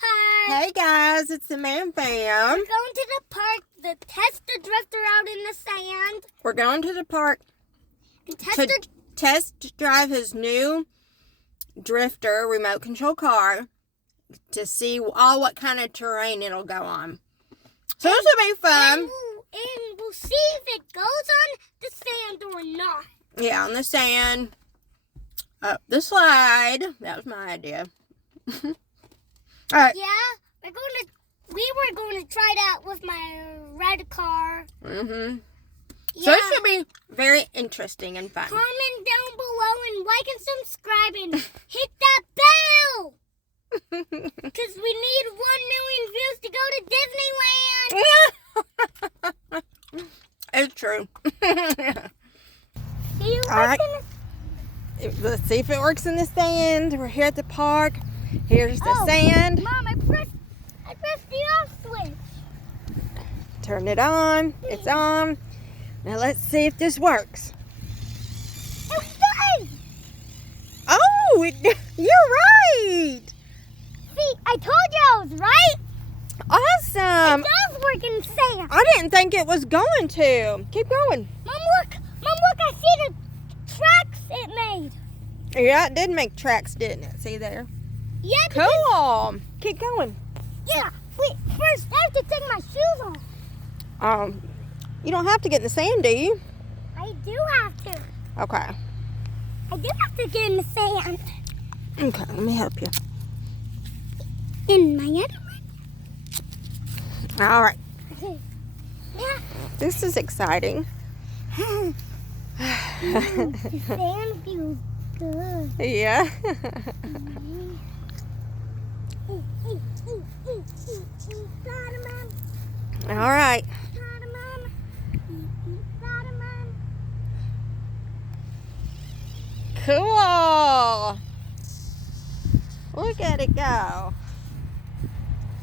park. Hey guys, it's the Man Fam. We're going to the park to test the drifter out in the sand. We're going to the park to test drive his new drifter remote control car to see what kind of terrain it'll go on. So this will be fun. And we'll see if it goes on the sand or not. Yeah, on the sand. Up the slide. That was my idea. All right. Yeah, we were going to try that with my red car. Mm-hmm. Yeah. So it should be very interesting and fun. Comment down below and like and subscribe and hit that bell. Because we need 1 million views to go to Disneyland. It's true. See you All right. Let's see if it works in the sand. We're here at the park. Here's the sand. Mom, I pressed the off switch. Turn it on. It's on. Now let's see if this works. It does. Oh, you're right. See, I told you I was right. Awesome. It does work in sand. I didn't think it was going to. Keep going. Mom, look, I see the tracks it made. Yeah, it did make tracks, didn't it? See there? Yeah. Cool. Keep going. Yeah. Wait, first I have to take my shoes off. You don't have to get in the sand, do you? I do have to. Okay. I do have to get in the sand. Okay, let me help you. In my other All right. one. Yeah. This is exciting. The sand feels good. Yeah. All right. Cool. Look at it go.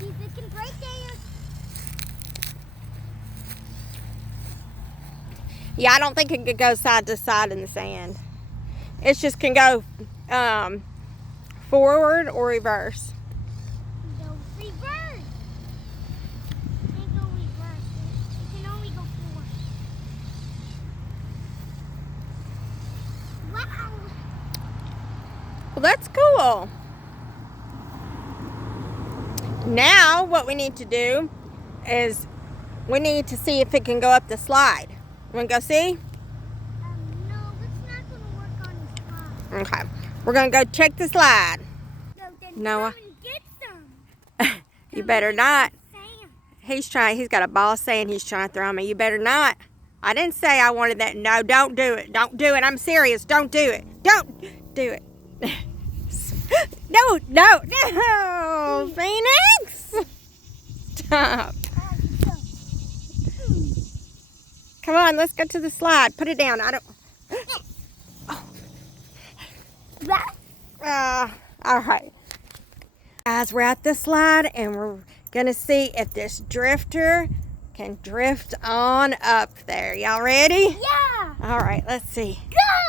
See if it can break dance. Yeah, I don't think it could go side to side in the sand. It just can go forward or reverse. Go reverse. It can't go reverse. It can only go forward. Wow. Well, that's cool. Now, what we need to do is we need to see if it can go up the slide. You want to go see? No, it's not going to work on the slide. Okay. We're going to go check the slide. No, then Noah. come and get some. You better not. Sand. He's got a ball of sand he's trying to throw me. You better not. I didn't say I wanted that. No, don't do it. Don't do it. I'm serious. Don't do it. Don't do it. No, Phoenix. Stop. Come on, let's go to the slide. Put it down. I don't. All right. Guys, we're at the slide and we're going to see if this drifter can drift on up there. Y'all ready? Yeah. All right, let's see.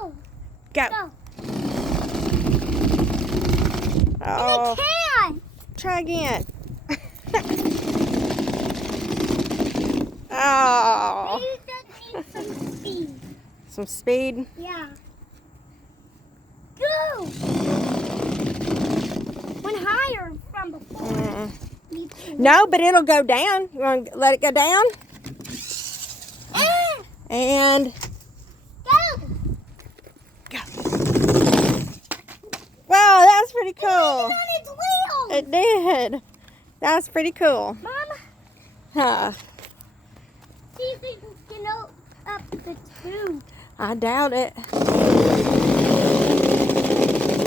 Go. Go. Go. Oh, And it can. try again. Oh. Maybe that needs some speed. Some speed. Yeah. Go. Went higher from before. No, but it'll go down. You want to let it go down? And Go. go. Wow, that was pretty cool. On its wheels. It did. That was pretty cool. Mom, Huh. see if it can go up the tube. I doubt it.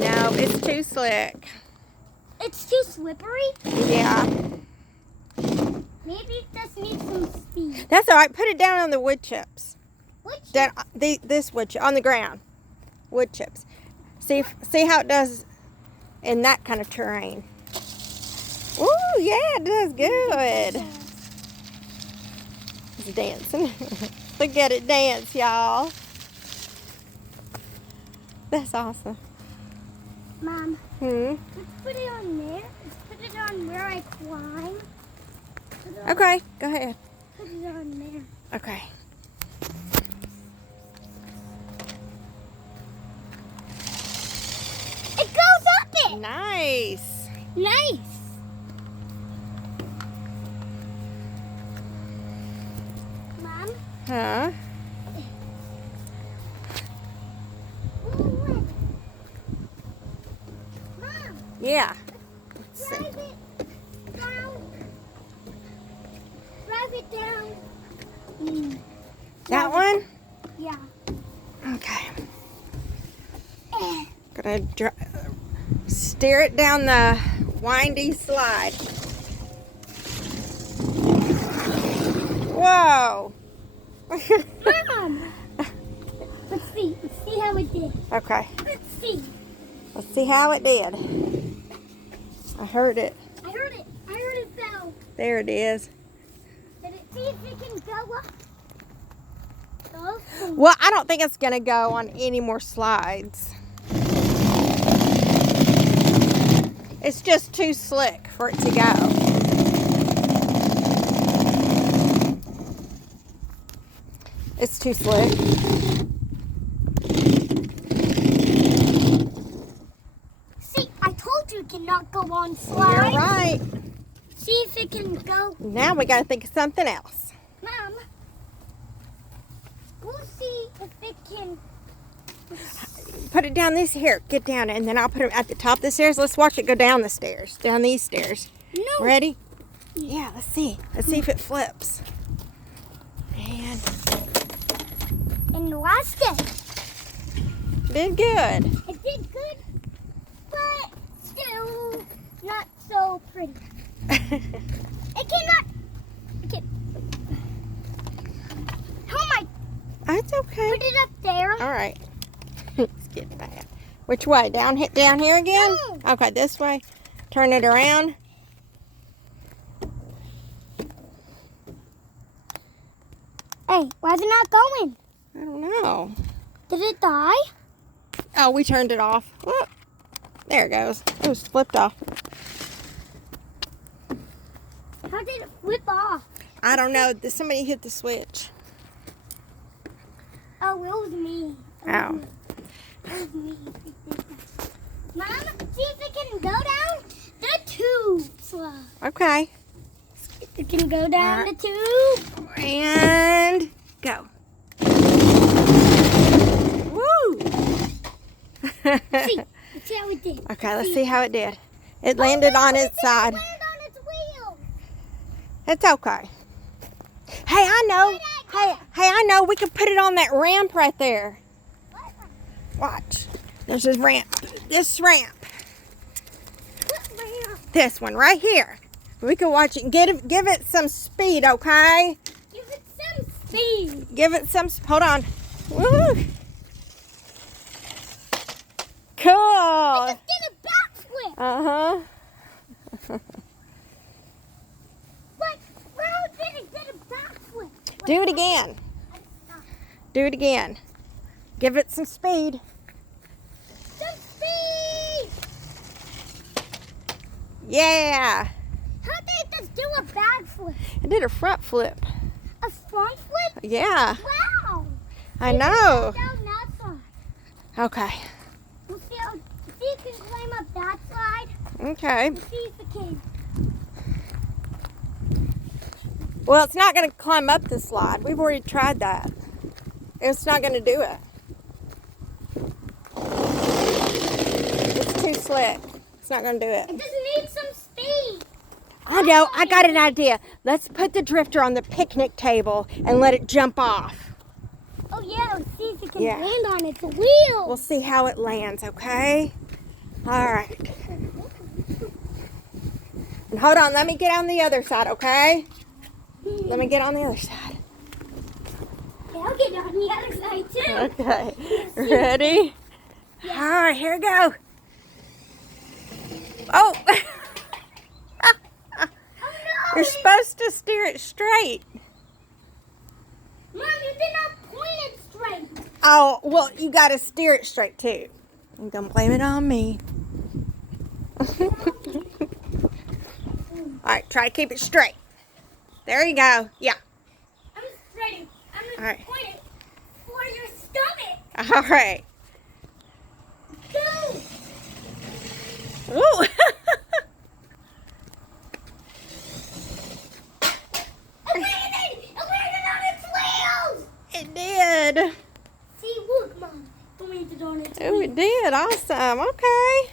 No, it's too slick. It's too slippery. Yeah. Maybe it just needs some speed. That's all right. Put it down on the wood chips. Which? Down, this wood chip on the ground. Wood chips. See how it does in that kind of terrain. Ooh, yeah, it does good. It's dancing. Look at it dance, y'all. That's awesome. Mom, Hmm. let's put it on there. Let's put it on where Okay, go ahead. Put it on there. Okay. It goes up it. Nice. Nice. Mom. Huh? Mom. Yeah. Drive it down. Drive it down. That one? Yeah. Okay. Eh. Gonna steer it down the windy slide. Whoa. Mom. Let's see. Let's see how it did. Okay. Let's see. Let's see how it did. I heard it. I heard it. I heard it fell. There it is. Did it see if it can go up? Oh. Well, I don't think it's going to go on any more slides. It's just too slick for it to go. It's too slick. See, I told you it cannot go on slides. You're right. See if it can go. Now we got to think of something else. Mom, we'll see if it can. Put it down this here. Get down, and then I'll put it at the top of the stairs. Let's watch it go down the stairs. Down these stairs. No. Ready? Yeah, let's see. Let's see if it flips. And lost it. Did good. It did good, but still not so pretty. It cannot. It can. How am I? That's okay. Put it up there. All right. It's getting bad. Which way? Down here again? No. Okay, this way. Turn it around. Hey, why is it not going? I don't know. Did it die? Oh, we turned it off. Whoop. There it goes. It was flipped off. How did it flip off? I don't know. Somebody hit the switch. Oh, it was me. Ow. It was me. Mom, see if it can go down the tube slide. Okay. It can go down Alright. the tube. And go. Woo! See, let's see how it did. Okay, let's see how it did. It landed on its side. It landed on its wheel. It's okay. Hey, I know. Hey, I know. We could put it on that ramp right there. What? Watch. There's this ramp. This ramp. What ramp? This one right here. We can watch it. Give it some speed, okay? Give it some speed. Give it some. Hold on. Woo! Cool. I just did a backflip. Uh-huh. But how did it get a backflip? Do it again. Do it again. Give it some speed. Some speed. Yeah. How did it just do a backflip? It did a front flip. A front flip? Yeah. Wow. I know. Down that side. Okay. We'll see if it can climb up that side. Okay. We'll see if it can. Well, it's not going to climb up the slide. We've already tried that. It's not going to do it. It's too slick. It's not going to do it. It just needs some speed. I know. I got an idea. Let's put the drifter on the picnic table and let it jump off. Oh yeah, let's see if it can Yeah. land on its wheel. We'll see how it lands, okay? All right. And hold on. Let me get on the other side, okay? Let me get on the other side. Yeah, I'll get on the other side too. Okay. Ready? All right, here we go. Oh! Oh no! You're supposed to steer it straight. Mom, you did not point it straight. Oh, well, you got to steer it straight too. You don't blame it on me. All right, try to keep it straight. There you go. Yeah. I'm ready. I'm All right. point it for your stomach. All right. Go. Woo! It landed on its wheels. It did. See, look, Mom. It landed on its Oh, wheels. it did. Awesome. Okay.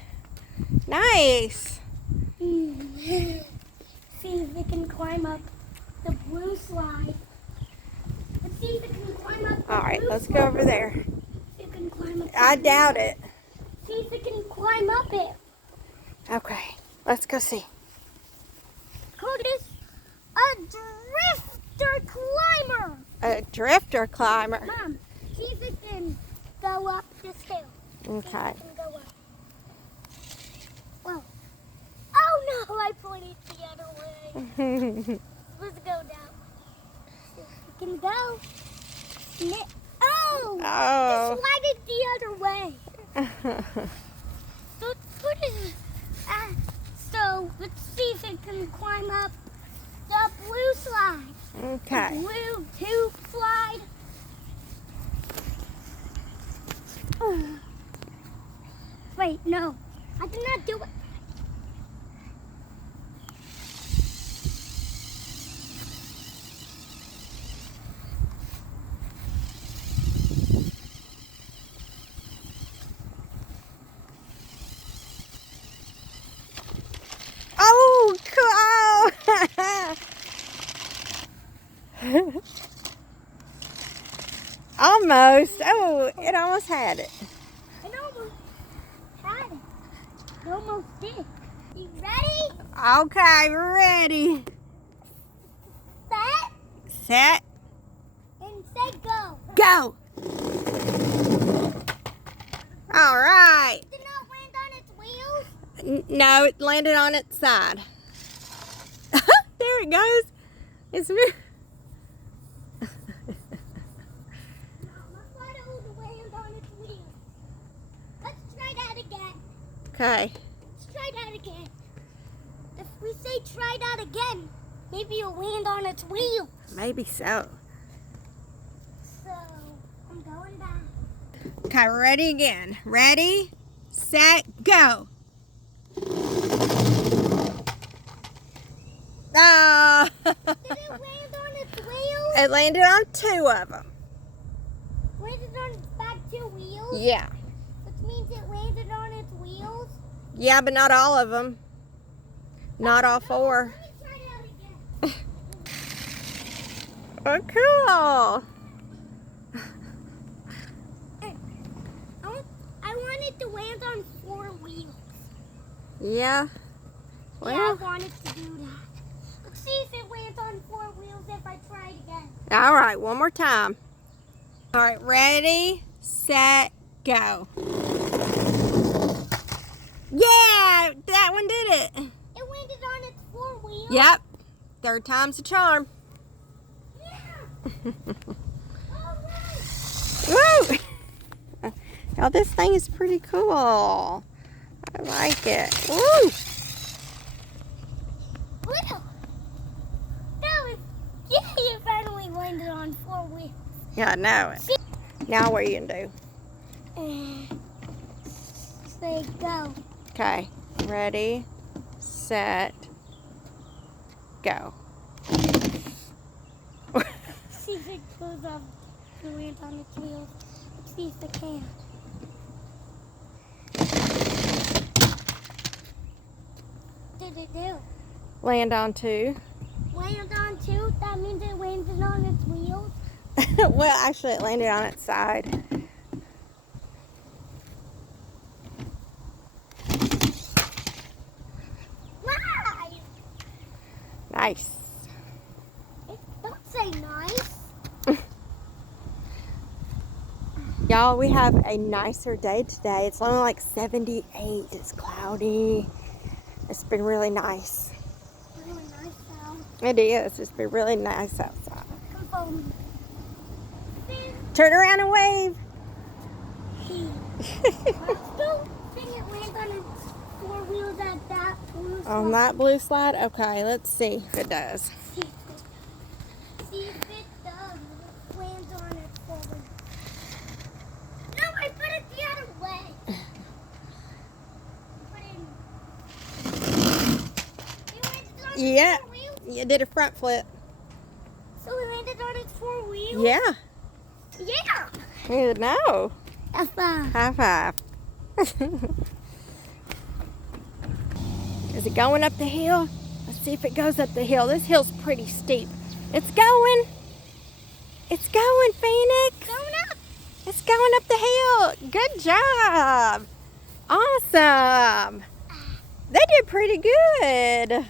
Nice. See if it can climb up the blue slide. Let's see if it can climb up the All right, blue let's slide. go over there. See if it can climb up the I blue doubt slide. it. See if it can climb up it. Okay, let's go see. Call this a drifter climber. A drifter climber. Mom, see if it can go up this hill. Okay. See if it can go up. Whoa. Oh no, I pointed the other way. Let's go down. See if it can go. Oh! Oh. It slided the other way. So let's put it. So let's see if it can climb up the blue slide. Okay. The blue tube slide. Wait, no. I did not do it. Oh, cool. Almost. Oh, it almost had it. I almost had it. I almost did. You ready? Okay, we're ready. Set Set, and say go. go. All right. Did not land on its wheels. No, it landed on its side. There it goes. It's moving. Let's let it land on its wheels. Let's try that again. Okay. Let's try that again. If we say try that again, maybe it'll land on its wheels. Maybe so. So, I'm going back. Okay, we're ready again. Ready, set, go. Oh. Did it land on its wheels? It landed on two of them. Landed on its back two wheels? Yeah. Which means it landed on its wheels? Yeah, but not all of them. Not all four. Let me try that again. Oh, cool. I want it to land on four wheels. Yeah. Yeah, I Well, wanted to do that. Let's see if it lands on four wheels if I try it again. all right, one more time. All right, ready, set, go. Yeah, that one did it. It landed on its four wheels. Yep, third time's a charm. Yeah. All right. Woo! Now this thing is pretty cool. I like it. Woo! Well, that was, yeah, you finally landed on four wheels. Yeah, I know it. Now what are you gonna do? Say go. Okay, ready, set, go. See if it goes up to land on its wheels. Let's see if it can. What did it do? Land on two. Land on two? That means it landed on its wheels? Well, actually, it landed on its side. Nice! Nice. Don't say nice. Y'all, we have a nicer day today. It's only like 78. It's cloudy. It's been really nice. Really nice sound. It is. It's been really nice outside. Come on. Turn around and wave. Don't think it lands on its four wheels at that blue On that blue slide? Okay, let's see if it does. See if Yeah. 4 wheels? You did a front flip. So we landed on its 4 wheels? Yeah. Yeah. Good. No. That's fine. High five. Is it going up the hill? Let's see if it goes up the hill. This hill's pretty steep. It's going. It's going, Phoenix. Going up. It's going up the hill. Good job. Awesome. They did pretty good.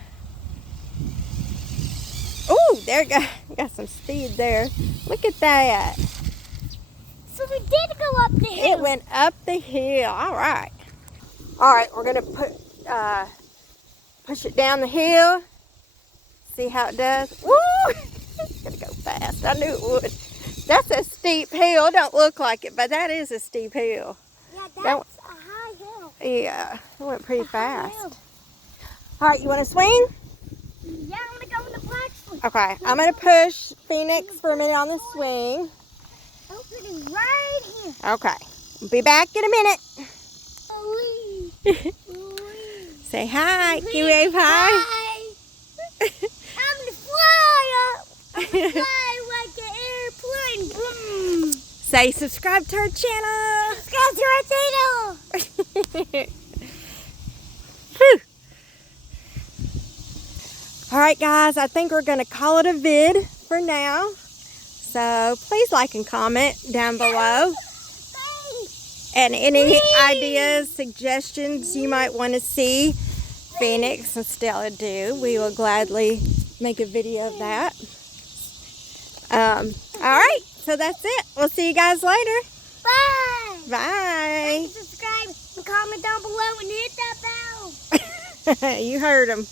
Oh, there got some speed there. Look at that. So we did go up the hill. It went up the hill. All right. All right, we're gonna push it down the hill. See how it does. Woo! It's gonna go fast. I knew it would. That's a steep hill. Don't look like it, but that is a steep hill. Yeah, that's That- a high hill. Yeah, it went pretty A high fast. hill. All right, you want to swing? Yeah, I'm gonna go in the black swing. Okay, I'm gonna push Phoenix for a minute on the swing. Open it right here. Okay, be back in a minute. Wee. Say hi. Can you wave hi? I'm gonna fly up. I'm gonna fly like an airplane. Boom. Say subscribe to our channel. Subscribe to our channel. Whew. All right, guys, I think we're going to call it a vid for now. So please like and comment down below. And any ideas, suggestions you might want to see Phoenix and Stella do, we will gladly make a video of that. All right, so that's it. We'll see you guys later. Bye. Bye. Like and subscribe and comment down below and hit that bell. You heard them.